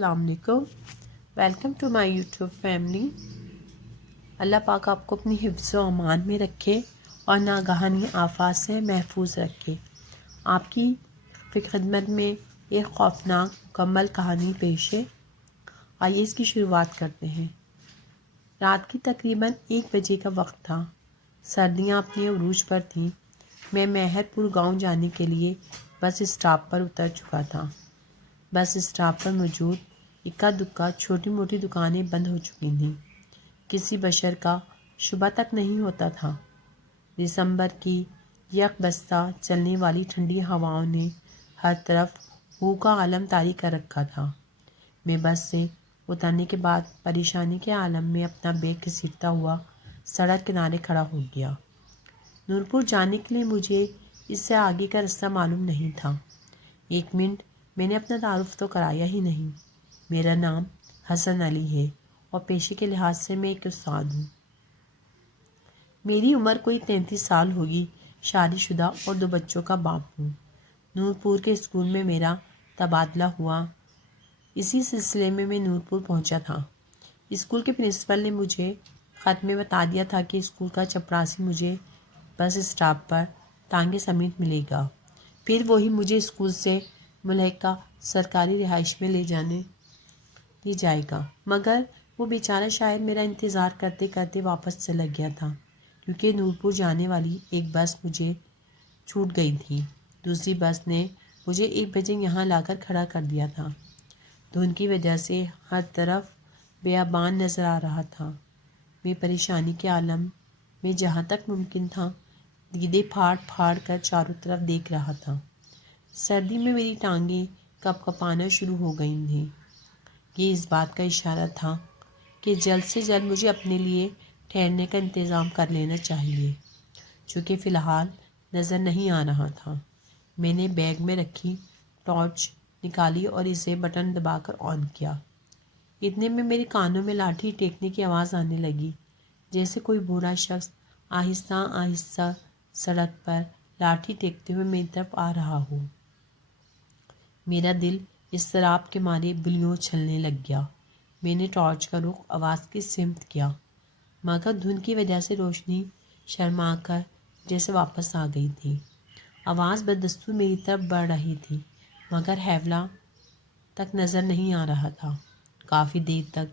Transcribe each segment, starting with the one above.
السلام علیکم، welcome to my YouTube family. اللہ پاک آپ کو اپنی حفظ و امان میں رکھے اور ناگہانی آفات سے محفوظ رکھے۔ آپ کی خدمت میں ایک خوفناک مکمل کہانی پیش ہے۔ آئیے اس کی شروعات کرتے ہیں۔ رات کی تقریباً 1 بجے کا وقت تھا۔ سردیاں اپنے عروج پر تھیں۔ میں مہر پور گاؤں جانے کے لیے بس اسٹاپ پر اتر چکا تھا۔ بس اسٹاپ پر موجود اکا دکا چھوٹی موٹی دکانیں بند ہو چکی تھیں۔ کسی بشر کا شبہ تک نہیں ہوتا تھا۔ دسمبر کی یک بستہ چلنے والی ٹھنڈی ہواؤں نے ہر طرف ہو کا عالم طاری کر رکھا تھا۔ میں بس سے اترنے کے بعد پریشانی کے عالم میں اپنا بیگ گھسیٹتا ہوا سڑک کنارے کھڑا ہو گیا۔ نورپور جانے کے لیے مجھے اس سے آگے کا راستہ معلوم نہیں تھا۔ 1 منٹ میں نے اپنا تعارف تو کرایا ہی نہیں۔ میرا نام حسن علی ہے اور پیشے کے لحاظ سے میں ایک استاد ہوں۔ میری عمر کوئی 33 سال ہوگی، شادی شدہ اور 2 بچوں کا باپ ہوں۔ نورپور کے اسکول میں میرا تبادلہ ہوا، اسی سلسلے میں نورپور پہنچا تھا۔ اسکول کے پرنسپل نے مجھے خط میں بتا دیا تھا کہ اسکول کا چپراسی مجھے بس اسٹاپ پر ٹانگے سمیت ملے گا، پھر وہی مجھے اسکول سے ملحقہ سرکاری رہائش میں لے جائے گا۔ مگر وہ بیچارہ شاید میرا انتظار کرتے کرتے واپس چلا گیا تھا، کیونکہ نورپور جانے والی ایک بس مجھے چھوٹ گئی تھی۔ دوسری بس نے مجھے 1 بجے یہاں لا کر کھڑا کر دیا تھا۔ دھند کی وجہ سے ہر طرف بیابان نظر آ رہا تھا۔ میں پریشانی کے عالم میں جہاں تک ممکن تھا دیدے پھاڑ پھاڑ کر چاروں طرف دیکھ رہا تھا۔ سردی میں میری ٹانگیں کپ کپانا شروع ہو گئی تھیں۔ یہ اس بات کا اشارہ تھا کہ جلد سے جلد مجھے اپنے لیے ٹھہرنے کا انتظام کر لینا چاہیے، جو کہ فی الحال نظر نہیں آ رہا تھا۔ میں نے بیگ میں رکھی ٹارچ نکالی اور اسے بٹن دبا کر آن کیا۔ اتنے میں میرے کانوں میں لاٹھی ٹیکنے کی آواز آنے لگی، جیسے کوئی بوڑھا شخص آہستہ آہستہ سڑک پر لاٹھی ٹیکتے ہوئے میری طرف آ رہا ہو۔ میرا دل اضطراب کے مارے بلیوں چھلنے لگ گیا۔ میں نے ٹارچ کا رخ آواز کی سمت کیا، مگر دھند کی وجہ سے روشنی شرما کر جیسے واپس آ گئی تھی۔ آواز بدستور میری طرف بڑھ رہی تھی، مگر حیولہ تک نظر نہیں آ رہا تھا۔ کافی دیر تک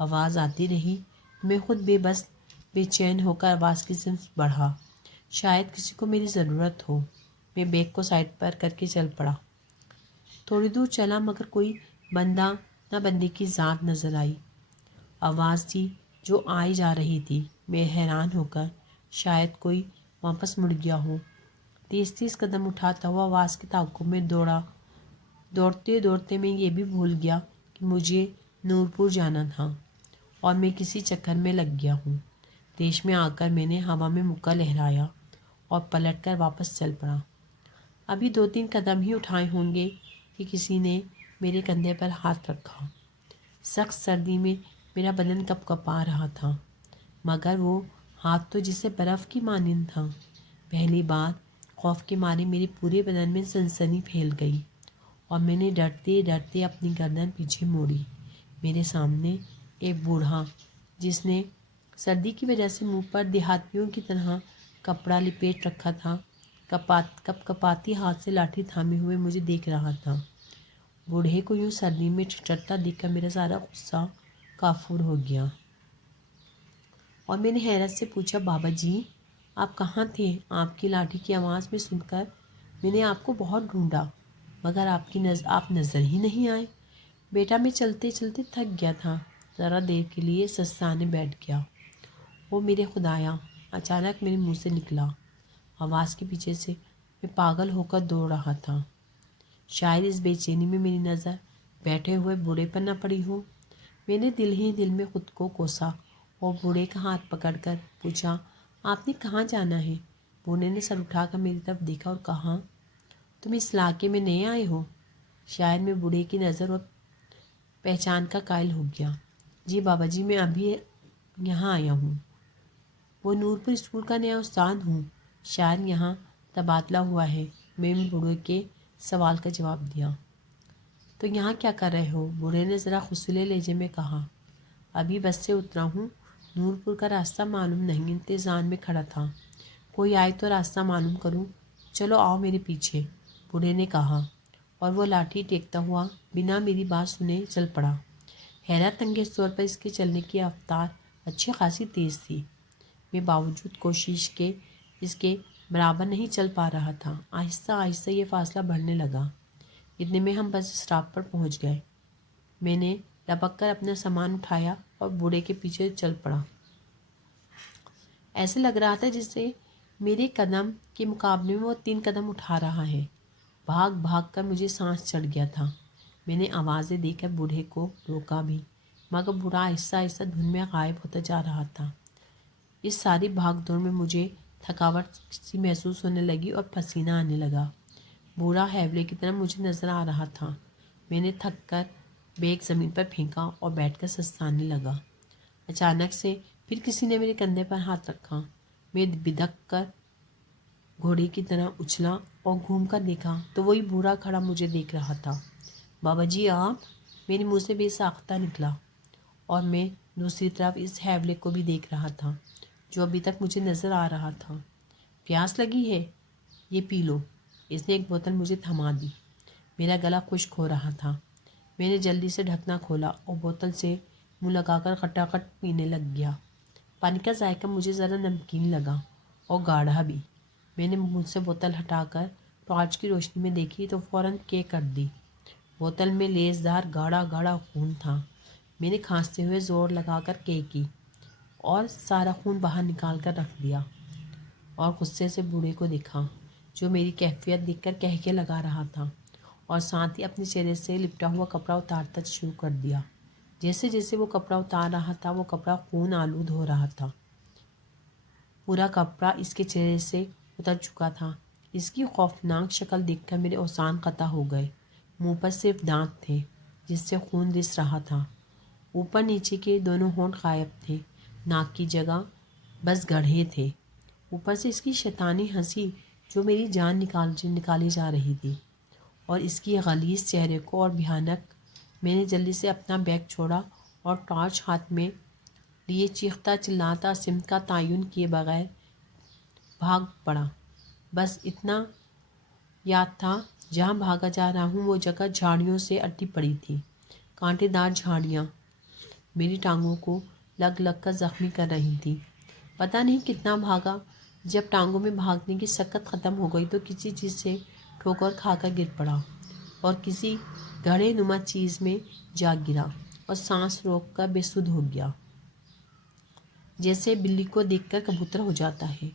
آواز آتی رہی۔ میں خود بے چین ہو کر آواز کی سمت بڑھا، شاید کسی کو میری ضرورت ہو۔ میں بیگ کو سائڈ پر کر کے چل پڑا۔ تھوڑی دور چلا مگر کوئی بندہ نہ بندے کی ذات نظر آئی۔ آواز تھی جو آئی جا رہی تھی۔ میں حیران ہو کر شاید کوئی واپس مڑ گیا ہو، تیز تیز قدم اٹھاتا ہوا آواز کے تعاقب میں دوڑتے دوڑتے میں یہ بھی بھول گیا کہ مجھے نورپور جانا تھا اور میں کسی چکر میں لگ گیا ہوں۔ دیش میں آ کر میں نے ہوا میں مکہ لہرایا اور پلٹ کر واپس چل پڑا۔ ابھی 2-3 قدم ہی اٹھائے ہوں گے کہ کسی نے میرے کندھے پر ہاتھ رکھا۔ سخت سردی میں میرا بدن کپ کپا رہا تھا، مگر وہ ہاتھ تو جیسے برف کی مانند تھا۔ پہلی بار خوف کے مارے میرے پورے بدن میں سنسنی پھیل گئی اور میں نے ڈرتے ڈرتے اپنی گردن پیچھے موڑی۔ میرے سامنے ایک بوڑھا، جس نے سردی کی وجہ سے منہ پر دیہاتیوں کی طرح کپڑا لپیٹ رکھا تھا، کپ کپاتی ہاتھ سے لاٹھی تھامے ہوئے مجھے دیکھ رہا تھا۔ بوڑھے کو یوں سردی میں ٹھٹھرتا دیکھ کر میرا سارا غصہ کافور ہو گیا اور میں نے حیرت سے پوچھا، بابا جی آپ کہاں تھے؟ آپ کی لاٹھی کی آواز میں سن کر میں نے آپ کو بہت ڈھونڈا، مگر آپ نظر ہی نہیں آئے۔ بیٹا میں چلتے چلتے تھک گیا تھا، ذرا دیر کے لیے سستانے بیٹھ گیا۔ وہ میرے خدایا، اچانک میرے منہ سے نکلا۔ آواز کے پیچھے سے میں پاگل ہو کر دوڑ رہا تھا۔ شاید اس بے چینی میں میری نظر بیٹھے ہوئے بوڑھے پر نہ پڑی ہو۔ میں نے دل ہی دل میں خود کو کوسا اور بوڑھے کا ہاتھ پکڑ کر پوچھا، آپ نے کہاں جانا ہے؟ بوڑھے نے سر اٹھا کر میری طرف دیکھا اور کہا، تم اس علاقے میں نئے آئے ہو؟ شاید میں بوڑھے کی نظر اور پہچان کا قائل ہو گیا۔ جی بابا جی، میں ابھی یہاں آیا ہوں۔ وہ نورپور اسکول کا نیا استاد ہوں، شاید یہاں تبادلہ ہوا ہے۔ میں بوڑھے کے سوال کا جواب دیا۔ تو یہاں کیا کر رہے ہو؟ بوڑھے نے ذرا خصلے لہجے میں کہا۔ ابھی بس سے اترا ہوں، نور پور کا راستہ معلوم نہیں، انتظار میں کھڑا تھا، کوئی آئے تو راستہ معلوم کروں۔ چلو آؤ میرے پیچھے، بوڑھے نے کہا، اور وہ لاٹھی ٹیکتا ہوا بنا میری بات سنے چل پڑا۔ حیرت انگیز طور پر اس کے چلنے کی رفتار اچھی خاصی تیز تھی۔ میں باوجود کوشش کے اس کے برابر نہیں چل پا رہا تھا۔ آہستہ آہستہ یہ فاصلہ بڑھنے لگا۔ اتنے میں ہم بس اسٹاپ پر پہنچ گئے۔ میں نے لپک کر اپنا سامان اٹھایا اور بوڑھے کے پیچھے چل پڑا۔ ایسے لگ رہا تھا جیسے میرے قدم کے مقابلے میں وہ 3 قدم اٹھا رہا ہے۔ بھاگ بھاگ کر مجھے سانس چڑھ گیا تھا۔ میں نے آوازیں دے کر بوڑھے کو روکا بھی، مگر بوڑھا آہستہ آہستہ دھند میں غائب ہوتا جا رہا تھا۔ اس ساری بھاگ دوڑ میں مجھے تھکاوٹ سی محسوس ہونے لگی اور پسینہ آنے لگا۔ بوڑھا حیولے کی طرح مجھے نظر آ رہا تھا۔ میں نے تھک کر بیگ زمین پر پھینکا اور بیٹھ کر سستانے لگا۔ اچانک سے پھر کسی نے میرے کندھے پر ہاتھ رکھا۔ میں بدک کر گھوڑے کی طرح اچھلا اور گھوم کر دیکھا تو وہی بوڑھا کھڑا مجھے دیکھ رہا تھا۔ بابا جی آپ؟ میرے منہ سے بے ساختہ نکلا، اور میں دوسری طرف اس حیولے کو بھی دیکھ رہا تھا جو ابھی تک مجھے نظر آ رہا تھا۔ پیاس لگی ہے؟ یہ پی لو۔ اس نے ایک بوتل مجھے تھما دی۔ میرا گلا خشک ہو رہا تھا۔ میں نے جلدی سے ڈھکنا کھولا اور بوتل سے منہ لگا کر کھٹاکھٹ پینے لگ گیا۔ پانی کا ذائقہ مجھے ذرا نمکین لگا اور گاڑھا بھی۔ میں نے منہ سے بوتل ہٹا کر ٹارچ کی روشنی میں دیکھی تو فوراً کے کر دی۔ بوتل میں لیسدار گاڑھا گاڑھا خون تھا۔ میں نے کھانستے ہوئے زور لگا کر کے کی اور سارا خون باہر نکال کر رکھ دیا، اور غصے سے بوڑھے کو دیکھا جو میری کیفیت دیکھ کر کہکے لگا رہا تھا، اور ساتھ ہی اپنے چہرے سے لپٹا ہوا کپڑا اتارتا شروع کر دیا۔ جیسے جیسے وہ کپڑا اتار رہا تھا وہ کپڑا خون آلود ہو رہا تھا۔ پورا کپڑا اس کے چہرے سے اتر چکا تھا۔ اس کی خوفناک شکل دیکھ کر میرے اوزان قطع ہو گئے۔ منہ پر صرف دانت تھے جس سے خون رس رہا تھا۔ اوپر نیچے کے دونوں ہونٹ غائب تھے، ناک کی جگہ بس گڑھے تھے۔ اوپر سے اس کی شیطانی ہنسی جو میری جان نکالی جا رہی تھی، اور اس کی غلیظ چہرے کو اور بھیانک۔ میں نے جلدی سے اپنا بیگ چھوڑا اور ٹارچ ہاتھ میں لیے چیختا چلاتا سمت کا تعین کیے بغیر بھاگ پڑا۔ بس اتنا یاد تھا جہاں بھاگا جا رہا ہوں وہ جگہ جھاڑیوں سے اٹی پڑی تھی، کانٹے دار جھاڑیاں میری ٹانگوں کو لگ لگ کر زخمی کر رہی تھیں۔ پتہ نہیں کتنا بھاگا، جب ٹانگوں میں بھاگنے کی سکت ختم ہو گئی تو کسی چیز سے ٹھوکر کھا کر گر پڑا اور کسی گھڑے نما چیز میں جا گرا اور سانس روک کر بے سدھ ہو گیا، جیسے بلی کو دیکھ کر کبوتر ہو جاتا ہے۔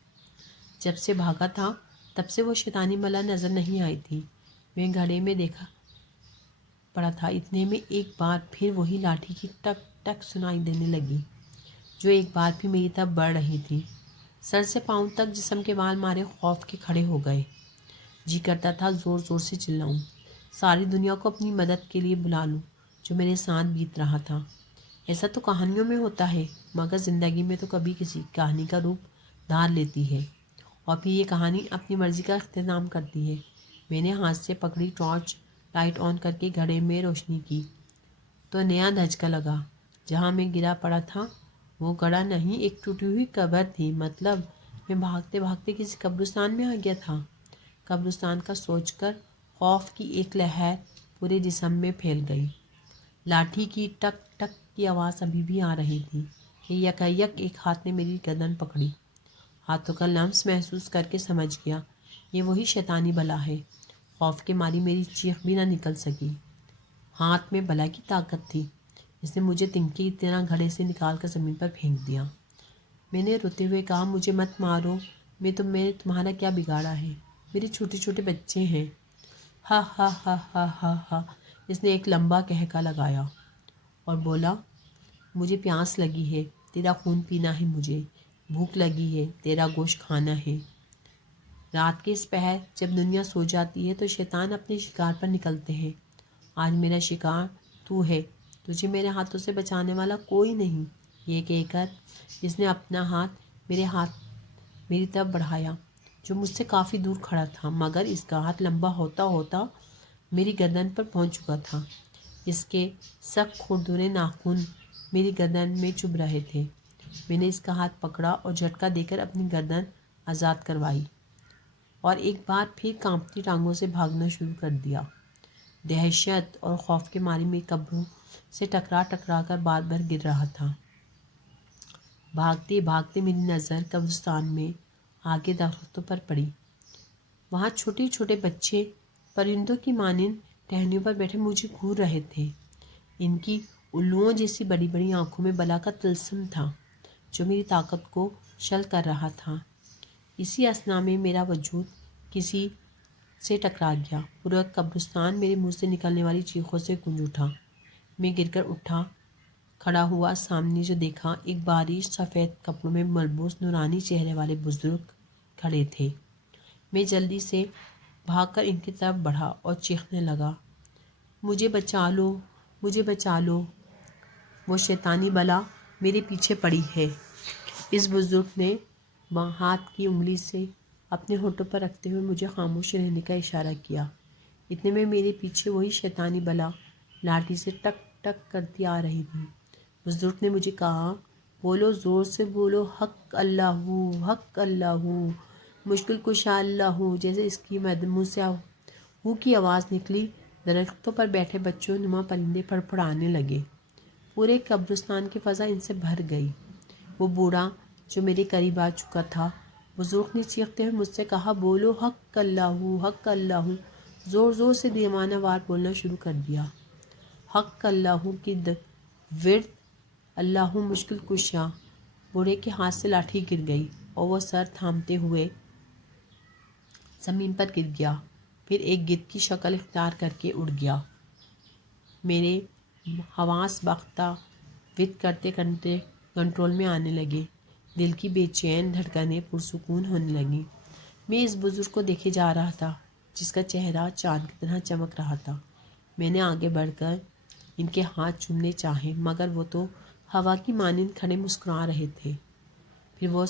جب سے بھاگا تھا تب سے وہ شیطانی بلا نظر نہیں آئی تھی۔ میں گھڑے میں دیکھا پڑا تھا، اتنے میں ایک بار پھر وہی لاٹھی کی ٹک ٹک سنائی دینے لگی جو ایک بار پھر میری طرف بڑھ رہی تھی۔ سر سے پاؤں تک جسم کے بال مارے خوف کے کھڑے ہو گئے۔ جی کرتا تھا زور زور سے چلاؤں، ساری دنیا کو اپنی مدد کے لیے بلا لوں جو میرے ساتھ بیت رہا تھا۔ ایسا تو کہانیوں میں ہوتا ہے، مگر زندگی میں تو کبھی کسی کہانی کا روپ دھار لیتی ہے، اور پھر یہ کہانی اپنی مرضی کا اختتام کرتی ہے۔ میں نے ہاتھ سے پکڑی ٹارچ لائٹ آن کر کے گھڑے میں روشنی کی تو نیا دھچکا لگا۔ جہاں میں گرا پڑا تھا وہ گڑھا نہیں، ایک ٹوٹی ہوئی قبر تھی۔ مطلب میں بھاگتے بھاگتے کسی قبرستان میں آ گیا تھا۔ قبرستان کا سوچ کر خوف کی ایک لہر پورے جسم میں پھیل گئی۔ لاٹھی کی ٹک ٹک کی آواز ابھی بھی آ رہی تھی کہ یکایک ایک ہاتھ نے میری گردن پکڑی۔ ہاتھوں کا لمس محسوس کر کے سمجھ گیا یہ وہی شیطانی بلا ہے۔ خوف کے ماری میری چیخ بھی نہ نکل سکی۔ ہاتھ میں بلا کی طاقت تھی، اس نے مجھے تنکے کی طرح گھڑے سے نکال کر زمین پر پھینک دیا۔ میں نے روتے ہوئے کہا مجھے مت مارو، میں تمہارا کیا بگاڑا ہے؟ میرے چھوٹے چھوٹے بچے ہیں۔ ہا ہا ہا ہا ہا ہا، اس نے ایک لمبا قہقہ لگایا اور بولا مجھے پیاس لگی ہے، تیرا خون پینا ہے، مجھے بھوک لگی ہے، تیرا گوشت کھانا ہے۔ رات کے اس پہر جب دنیا سو جاتی ہے تو شیطان اپنے شکار پر نکلتے ہیں۔ آج میرا شکار تو ہے، تجھے میرے ہاتھوں سے بچانے والا کوئی نہیں۔ یہ کہہ کر اس نے اپنا ہاتھ میری طرف بڑھایا جو مجھ سے کافی دور کھڑا تھا، مگر اس کا ہاتھ لمبا ہوتا ہوتا میری گردن پر پہنچ چکا تھا۔ اس کے سخت کھردرے ناخن میری گردن میں چبھ رہے تھے۔ میں نے اس کا ہاتھ پکڑا اور جھٹکا دے کر اپنی گردن آزاد کروائی اور ایک بار پھر کانپتی ٹانگوں سے بھاگنا شروع کر دیا۔ دہشت اور خوف کے مارے میں قبروں سے ٹکرا کر بار بار گر رہا تھا۔ بھاگتے بھاگتے میری نظر قبرستان میں آگے درختوں پر پڑی۔ وہاں چھوٹے چھوٹے بچے پرندوں کی مانند ٹہنیوں پر بیٹھے مجھے گھور رہے تھے۔ ان کی الوؤں جیسی بڑی بڑی آنکھوں میں بلا کا طلسم تھا جو میری طاقت کو شل کر رہا تھا۔ اسی اثنا میں میرا وجود کسی سے ٹکرا گیا۔ پورا قبرستان میرے منہ سے نکلنے والی چیخوں سے گونج اٹھا۔ میں گر کر اٹھا، کھڑا ہوا، سامنے جو دیکھا ایک باریک سفید کپڑوں میں ملبوس نورانی چہرے والے بزرگ کھڑے تھے۔ میں جلدی سے بھاگ کر ان کی طرف بڑھا اور چیخنے لگا، مجھے بچا لو، مجھے بچا لو، وہ شیطانی بلا میرے پیچھے پڑی ہے۔ اس بزرگ نے ہاتھ کی انگلی سے اپنے ہونٹوں پر رکھتے ہوئے مجھے خاموش رہنے کا اشارہ کیا۔ اتنے میں میرے پیچھے وہی شیطانی بلا لاٹھی سے ٹک ٹک کرتی آ رہی تھی۔ بزرگ نے مجھے کہا، بولو، زور سے بولو، حق اللہ، حق اللہ، مشکل کشا اللہ۔ جیسے اس کی منہ سے ہو کی آواز نکلی، درختوں پر بیٹھے بچوں نما پرندے پھڑپھڑانے لگے۔ پورے قبرستان کی فضا ان سے بھر گئی۔ وہ بوڑھا جو میرے قریب آ چکا تھا، بزرگ نے چیختے ہوئے مجھ سے کہا، بولو، حق اللہ، حق اللہ۔ زور زور سے دیوانہ وار بولنا شروع کر دیا۔ حق اللہ کی ورد، اللہ مشکل کشا۔ بوڑھے کے ہاتھ سے لاٹھی گر گئی اور وہ سر تھامتے ہوئے زمین پر گر گیا، پھر ایک گدھ کی شکل اختیار کر کے اڑ گیا۔ میرے حواس باختہ ود کرتے کرتے کنٹرول میں آنے لگے۔ دل کی بے چین دھڑکنیں پرسکون ہونے لگیں۔ میں اس بزرگ کو دیکھے جا رہا تھا جس کا چہرہ چاند کی طرح چمک رہا تھا۔ میں نے آگے بڑھ کر ان کے ہاتھ چومنے چاہے مگر وہ تو ہوا کی مانند کھڑے مسکرا رہے تھے۔ پھر وہ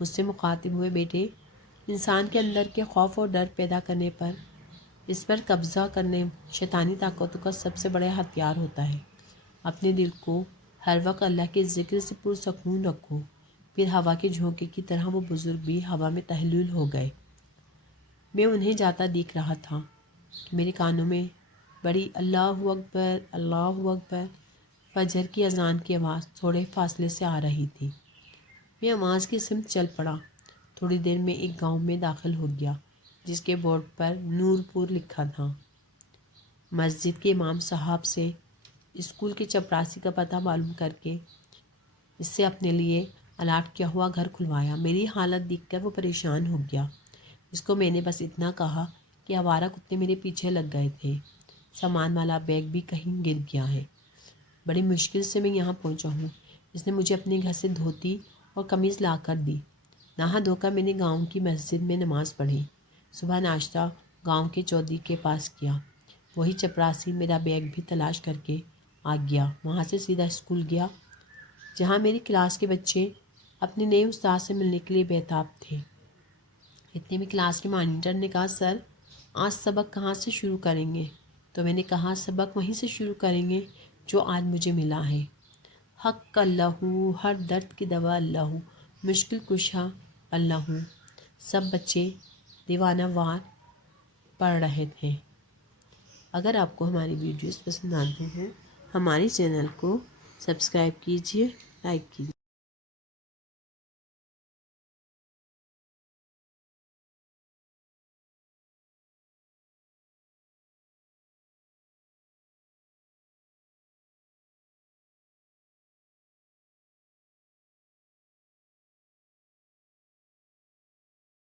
مجھ سے مخاطب ہوئے، بیٹے، انسان کے اندر کے خوف اور ڈر پیدا کرنے پر، اس پر قبضہ کرنے شیطانی طاقتوں کا سب سے بڑا ہتھیار ہوتا ہے۔ اپنے دل کو ہر وقت اللہ کے ذکر سے پرسکون رکھو۔ پھر ہوا کے جھونکے کی طرح وہ بزرگ بھی ہوا میں تحلیل ہو گئے۔ میں انہیں جاتا دیکھ رہا تھا کہ میرے کانوں میں بڑی اللہ اکبر، اللہ اکبر، فجر کی اذان کی آواز تھوڑے فاصلے سے آ رہی تھی۔ میں آواز کی سمت چل پڑا۔ تھوڑی دیر میں ایک گاؤں میں داخل ہو گیا جس کے بورڈ پر نور پور لکھا تھا۔ مسجد کے امام صاحب سے اسکول کے چپراسی کا پتہ معلوم کر کے اس سے اپنے لیے الاٹ کیا ہوا گھر کھلوایا۔ میری حالت دیکھ کر وہ پریشان ہو گیا۔ اس کو میں نے بس اتنا کہا کہ آوارہ کتے میرے پیچھے لگ گئے تھے، سامان والا بیگ بھی کہیں گر گیا ہے، بڑی مشکل سے میں یہاں پہنچا ہوں۔ اس نے مجھے اپنے گھر سے دھوتی اور قمیض لا کر دی۔ نہا دھو کر میں نے گاؤں کی مسجد میں نماز پڑھی۔ صبح ناشتہ گاؤں کے چودھری کے پاس کیا۔ وہی چپراسی میرا بیگ بھی تلاش کر کے آ گیا۔ وہاں سے سیدھا اسکول گیا جہاں میری کلاس کے بچے اپنے نئے استاد سے ملنے کے لیے بےتاب تھے۔ اتنے میں کلاس کے مانیٹر نے کہا، سر، آج سبق کہاں سے شروع کریں گے؟ تو میں نے کہا، سبق وہیں سے شروع کریں گے جو آج مجھے ملا ہے۔ حق اللہ، ہر درد کی دوا اللہ، مشکل کشا اللہ۔ سب بچے دیوانہ وار پڑھ رہے تھے۔ اگر آپ کو ہماری ویڈیوز پسند آتے ہیں، ہمارے چینل کو سبسکرائب کیجیے، لائک کیجیے۔